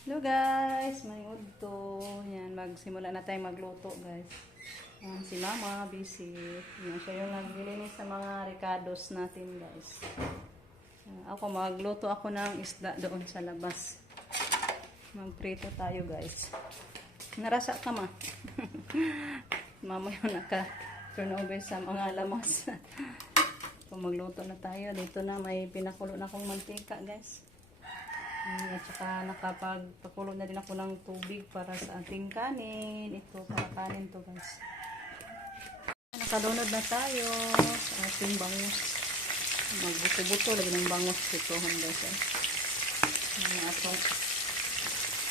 Hello guys, may udto. Yan, magsimula na tayong magluto guys. Si Mama, busy. Yan, siya yung naglilinis sa mga ricados natin guys. Ako, magluto ako ng isda doon sa labas. Magprito tayo guys. Narasa ka ma. Mama yung naka-turnover sa mga lamas. Kung magluto na tayo, dito na may pinakulo na akong mantika guys. At saka nakapagpakulo na din ako ng tubig para sa ating kanin. Ito, para kanin to guys. Nakadunod na tayo sa ating bangus. Magbuto-buto, lagi ng bangus ito guys. Mga atong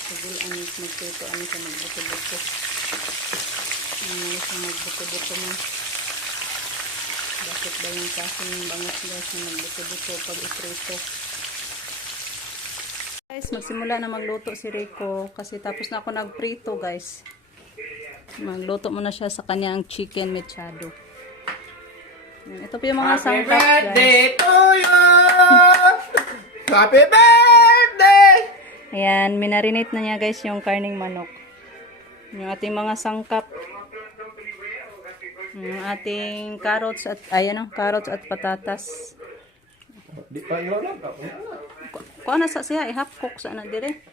sagulan, magtuto ano sa magbuto-buto. Ano sa magbuto-buto mo. Bakit ba yung klaseng bangus guys na magbuto-buto pag iprito? Guys, magsimula na magluto si Rico kasi tapos na ako nagprito guys. Magluto muna siya sa kanyang chicken mechado. Ito po yung mga sangkap guys. Happy birthday to you! Happy birthday! Ayan, minarinate na niya guys yung karning manok. Yung ating mga sangkap. Yung ating carrots at, carrots at patatas. Di pa yun lang. Kung ano sa siya, i-half cook sa na dire.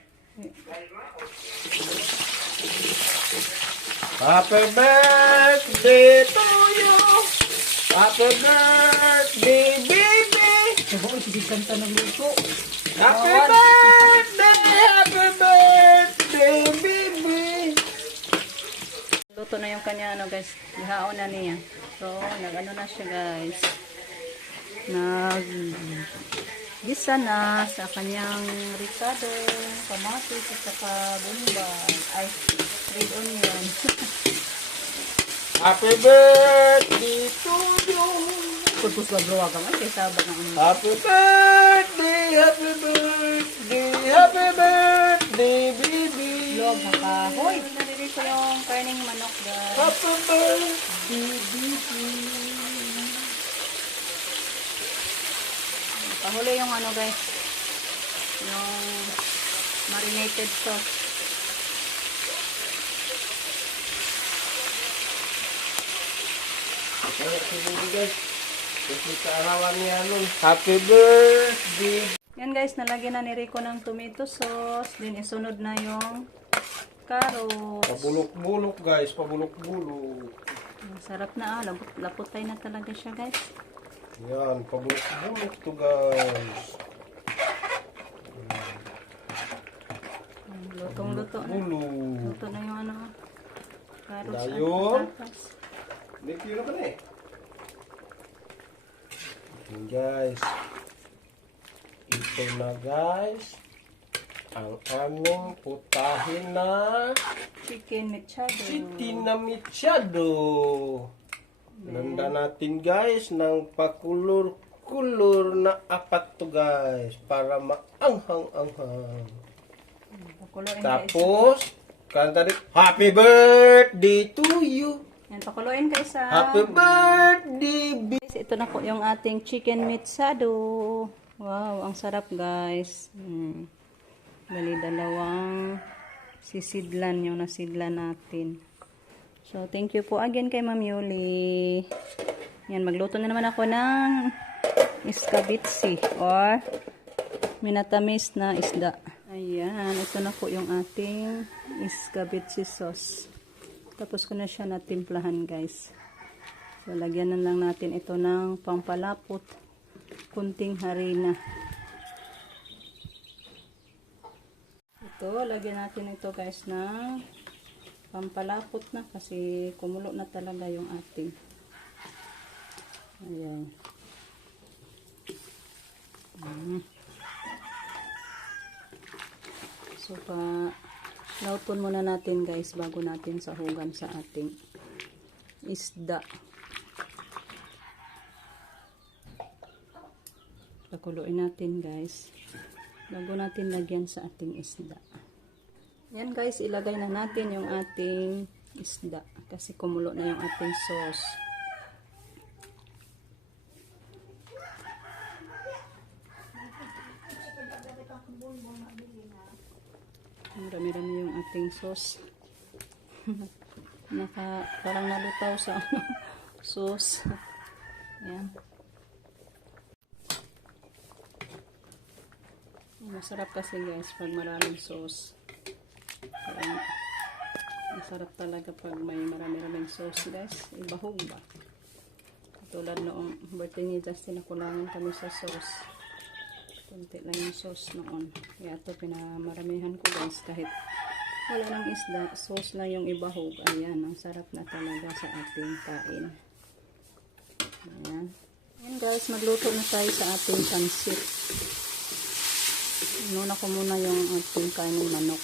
Happy birthday to you. Happy birthday, baby. Sabo, isigkanta ng luto. Happy birthday, baby. Luto na yung kanya, guys. Ihaon na niya. So, nag-ano na siya, guys. Gisa na sa kanyang ricado, kamatis at saka bumbay. Ay, red onion. Happy birthday to you. Pagpus magluwa ka man, kaya sabat ng ano. Happy birthday, happy birthday, happy birthday, baby. Log na ka. Hoy, narinig ko yung karning manok, guys. Happy birthday, baby. Pahuli yung ano guys, yung marinated sauce. Happy birthday. Yan guys, nalagyan na ni Rico ng tomato sauce. Then isunod na yung carrots. Pabulok-bulok guys, pabulok-bulok. Sarap na laputay na talaga siya guys. Yan, pabulok-bulok to guys. Lutong-luto na. Luto na yung ano, carrots at Dayon. patatas. Hindi na ba na eh? Yan guys. Ito na guys. Ang aming putahin na Chicken mechado. chicken na mechado. Nanda natin guys ng pakulur-kulur na apat to guys para maanghang-anghang. Pakuloyin guys. Tapos, kanta rin, happy birthday to you. Yan, pakuloyin guys ha. Happy birthday. Guys, ito na po yung ating chicken mechado. Wow, ang sarap guys. Bali, dalawang sisidlan yung nasidlan natin. So, thank you po again kay Ma'am Yuli. Yan, magluto na naman ako ng iskabitsi or minatamis na isda. Ayan, ito na po yung ating iskabitsi sauce. Tapos ko na siya natimplahan guys. So, lagyan na lang natin ito ng pampalapot. Kunting harina. Ito, lagyan natin ito guys ng pampalapot na kasi kumulo na talaga yung ating. Ayan. So, lauton muna natin guys bago natin sahugan sa ating isda. Pakuluin natin guys bago natin lagyan sa ating isda. Yan guys, ilagay na natin yung ating isda kasi kumulo na yung ating sauce. Marami-rami yung ating sauce. Parang nalutaw sa sauce. Ayan. Masarap kasi guys pag maraming sauce. Kaya, masarap talaga pag may marami-raming sauce guys. Ibahog ba? Tulad noong birthday ni Justin, nakulangan kami sa sauce. Kunti lang yung sauce noon. Kaya ito pinamaramihan ko guys. Kahit wala ng isda, sauce lang yung ibahog. Ayan, ang sarap na talaga sa ating kain. Ayan. Ayan guys, magluto na tayo sa ating pansit. Inuna ko muna yung ating kainin manok.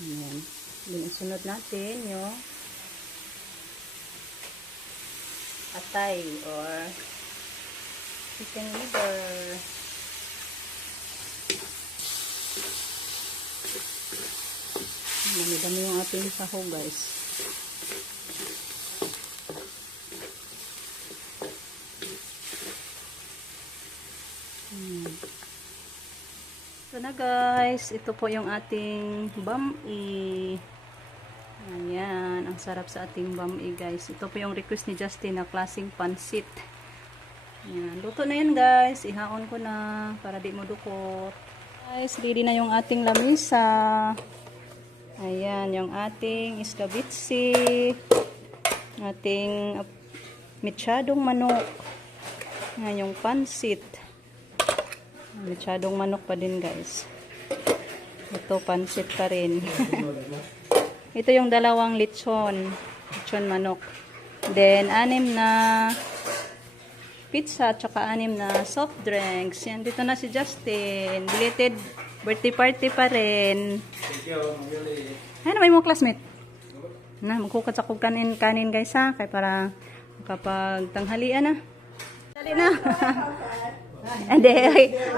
Ayan. Sunod natin yung atay or chicken liver. Dami-dami yung ating sahog guys. So na guys, ito po yung ating bami. Ayan, ang sarap sa ating bami guys. Ito po yung request ni Justin na klaseng pansit. Ayan, luto na yan guys. Ihaon ko na para di mo dukot. Guys, ready na yung ating lamisa. Ayan, yung ating iskabitsi. Ating mechadong manok. Ayan, yung pansit. Mechadong manok pa din guys. Ito pansit pa rin. Ito yung dalawang lechon manok. Then 6 na pizza at saka 6 na soft drinks. Yan, dito na si Justin. Belated birthday party pa rin. Thank you, Mami. Ano may mo classmate? Na magkukat sa kog kanin guys ha, kay para kapag tanghalian na. Dali na. Ande,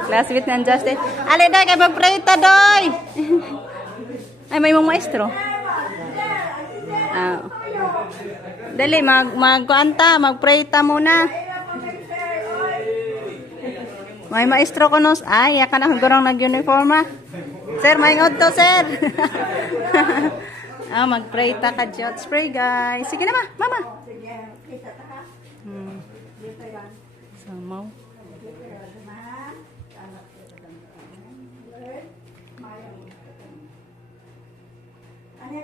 classmate ng Justin. Ali doy, kay magpreta doy. Ay, may mong maestro. Ah. Dali, magkuanta, magpreta muna. May maestro ko nos. Ay, yakan ako gurong nag-uniform ha. Sir, maingod to, sir. Magpreta ka, jot spray guys. Sige na ma, mama. Samaw. Ano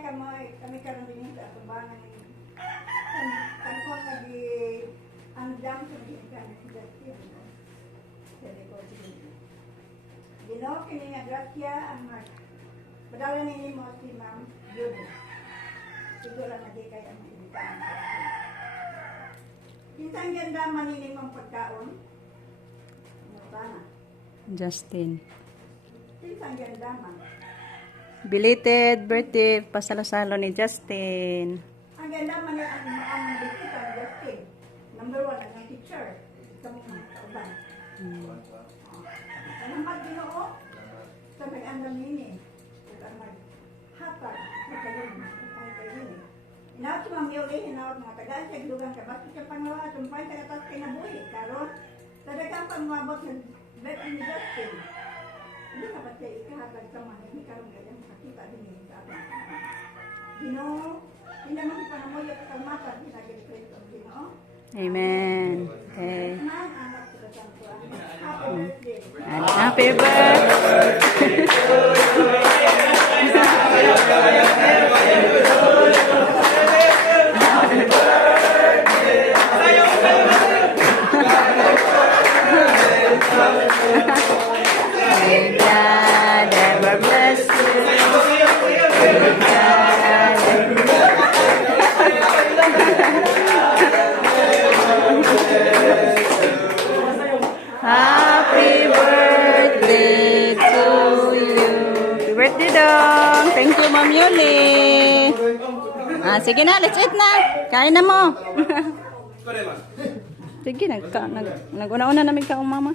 kami karon din sa tubangan ni kanko lagi ang jam sa kami sa Dino kini nga gracia ang mag padala ni mo si Ma'am Judy. Siguro na di kay ang ibitaan. Kinsang ganda manini mong pagkaon? Ano Justin. Kinsang ganda man. Belated birthday pasalo-salo ni Justin. Ang ganda man ang bisitan Justin. Number 1 ang teacher. Kami mga kauban. Salamat Ginoo. Sa may-andam nini. Sa mag-hatag. Inaot si Ma'am Yoli, inaot mga tagaan siya, glugang ka. Bakit siya pangawa, sumpay sa katas kinabuhi. Karon, talagang pangmabot sa birthday ni Justin. Hindi ka ba't siya ikahatag sa mga hindi karon ganyan makakita din sa atin. Ginoo, hindi naman si Panamoy at kalmatan, ginagin ko Ginoo. Amen. Okay. Man, anak ko sa Santo. Happy birthday. Happy birthday. May God ever bless you. May God Happy birthday to you. Happy birthday dong. Thank you, Ma'am Yuli. Sige na, let's eat na. Kain na mo. Sige, nag-una-una namin ka, mama.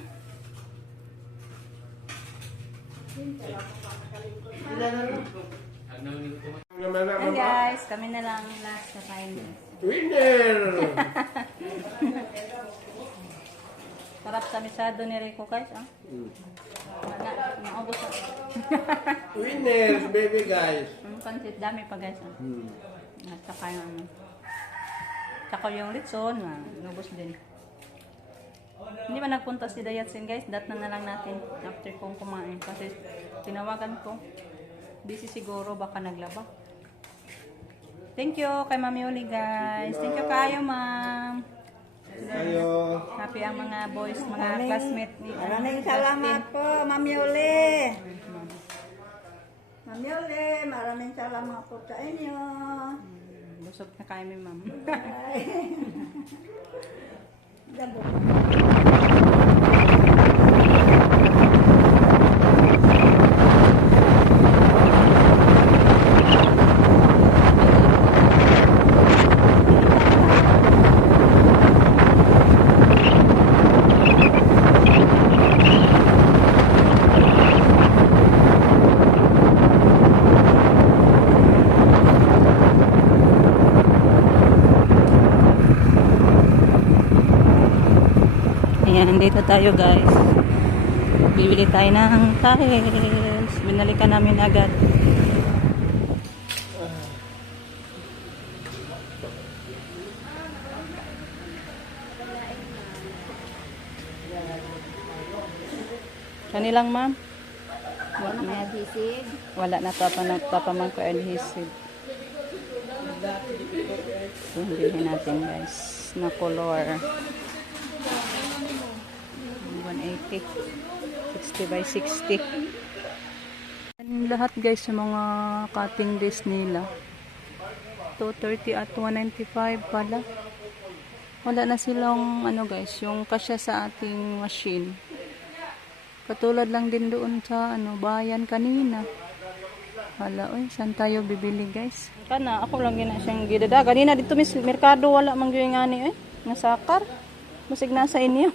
Hey guys, kami na lang last na time. Winner! Sarap sa misado ni Rico guys, ah. Wala, maubos na. Winners, baby guys. Pansit, dami pa guys, ah. At saka yung litson, nubos din. Hindi ba nagpunta si Dayatsin guys? Dat na lang natin after kong kumain. Kasi tinawagan ko. Busy siguro, baka naglaba. Thank you kay Mami Uli guys. Thank you kayo ma'am. Ayo. Happy ang mga boys, mga classmate ni Maraming salamat po, Mami Uli. Mami Uli, maraming salamat po sa inyo. Busog na kayo mi ma'am. Dabo. Ayan, dito tayo guys. Bibili tayo ng tiles. Binalikan namin agad. Kanilang ma'am? Wala na adhesive. Wala na tapaman ko adhesive. So, bilhin natin guys na color. 180 60 by 60. And lahat guys sa mga cutting disc nila 230 at 195 pala. Wala na silang ano guys, yung kasya sa ating machine. Katulad lang din doon sa ano bayan kanina. Hala, oy, saan tayo bibili guys? Kana ako lang gina siyang gidada. Kanina dito mis merkado wala man gyud ngani nga sakar. Musig na sa inyo.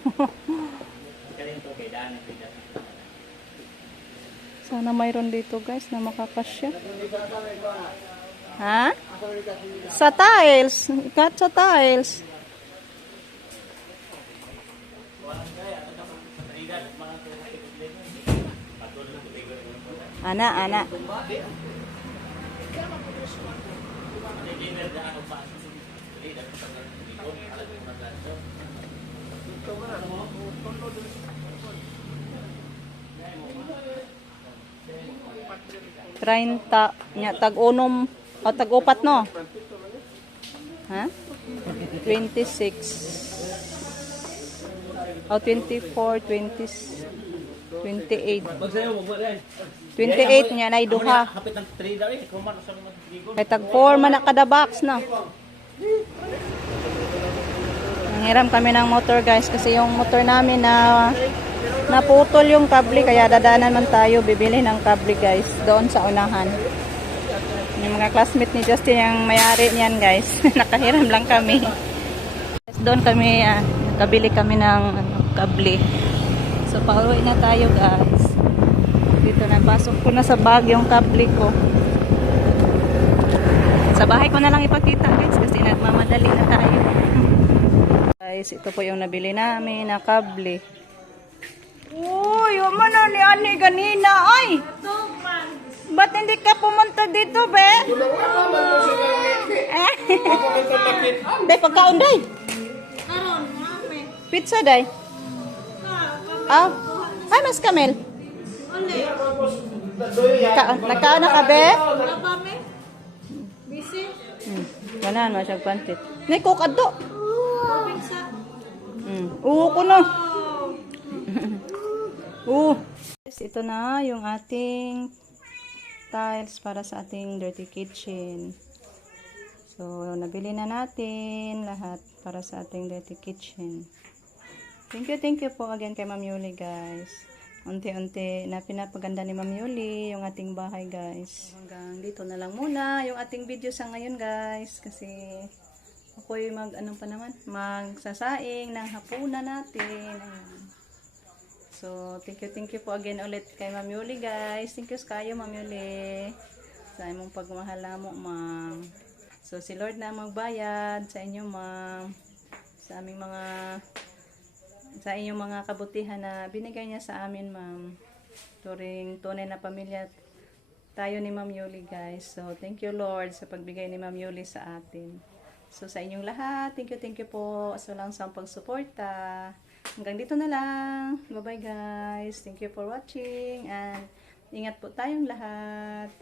Sana mayroon dito guys na makakasya. Ha? Sa tiles. Ikat sa tiles. Ana. Trainta nya tag-unom o tag-upat no? Ha? 26 o 24, 20, 28 28 nya na duha kay tag 4 man na kada box no? Nanghiram kami ng motor guys kasi yung motor namin na naputol yung kable kaya dadaanan man tayo bibili ng kable guys doon sa unahan. Yung mga classmate ni Justin yung may-ari niyan guys. Nakahiram lang kami. Doon kami nakabili kami ng kable. So pauwi na tayo guys. Dito na pasok ko na sa bag yung kable ko. Sa bahay ko na lang ipakita guys kasi nagmamadali na tayo. Guys, ito po yung nabili namin na kable. Uy, umano ni Ani ganina. Ay! Ba't hindi ka pumunta dito, be? Day, pagkaon, day. Pizza, day. Ah, ay, mas kamel. Nagkaon na ka, be? Ganan, masyag pantit. Nay, kukado. Oo ko na. Ito na yung ating tiles para sa ating dirty kitchen. So, nabili na natin lahat para sa ating dirty kitchen. Thank you po again kay Ma'am Yuli guys. Unti-unti na pinapaganda ni Ma'am Yuli yung ating bahay guys. Hanggang dito na lang muna yung ating video sa ngayon guys. Kasi ako'y magsasaing ng hapunan natin. Ayan. So, thank you po again ulit kay Ma'am Yuli guys. Thank you kayo Ma'am Yuli sa imong pagmahal mo ma'am. So, si Lord na magbayad sa inyo ma'am. Sa aming mga sa inyong mga kabutihan na binigay niya sa amin, ma'am. Turing tunay na pamilya tayo ni Ma'am Yuli, guys. So, thank you, Lord, sa pagbigay ni Ma'am Yuli sa atin. So, sa inyong lahat, thank you po sa lang sa pagsuporta. Hanggang dito na lang. Bye-bye, guys. Thank you for watching, and ingat po tayong lahat.